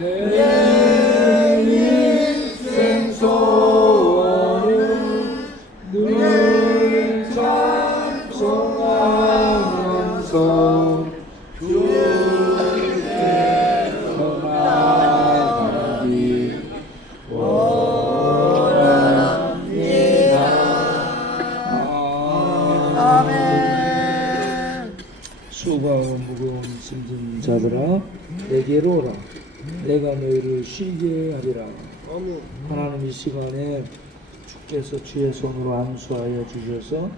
내 인생 소원은 늘 찬송하면서 주께 떠나가기 원합니다. 아멘. 수고하고 무거운 짐진 자들아 내게로 오라. 내가 너희를 쉬게 하리라. 하나님 이 시간에 주께서 주의 손으로 안수하여 주셔서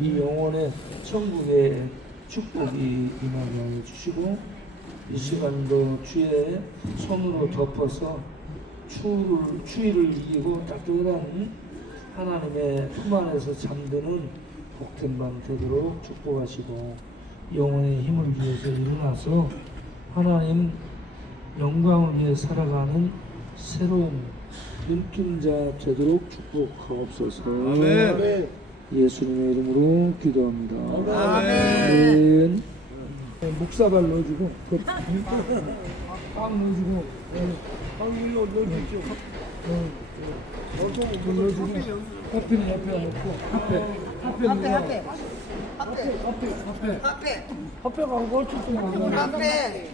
이 영혼의 천국의 축복이 임하게 하여 주시고 이 시간도 주의 손으로 덮어서 추위를, 추위를 이기고 따뜻한 하나님의 품 안에서 잠드는 복된 밤 되도록 축복하시고 영혼의 힘을 위해서 일어나서 하나님 영광을 위해 살아가는 새로운 눈뜬자 되도록 축복하옵소서. 아멘. 예수님의 이름으로 기도합니다. 아멘. 네, 목사발 넣어주고 그 빵 넣어주고 네, 한국인 넣어주십시오. 물 넣어주고 커피는 옆에 놓고. 카페. 카페는 앞에 요 앞에 앞에 카페 카페. 앞에 카페가 얼추 좀 앞에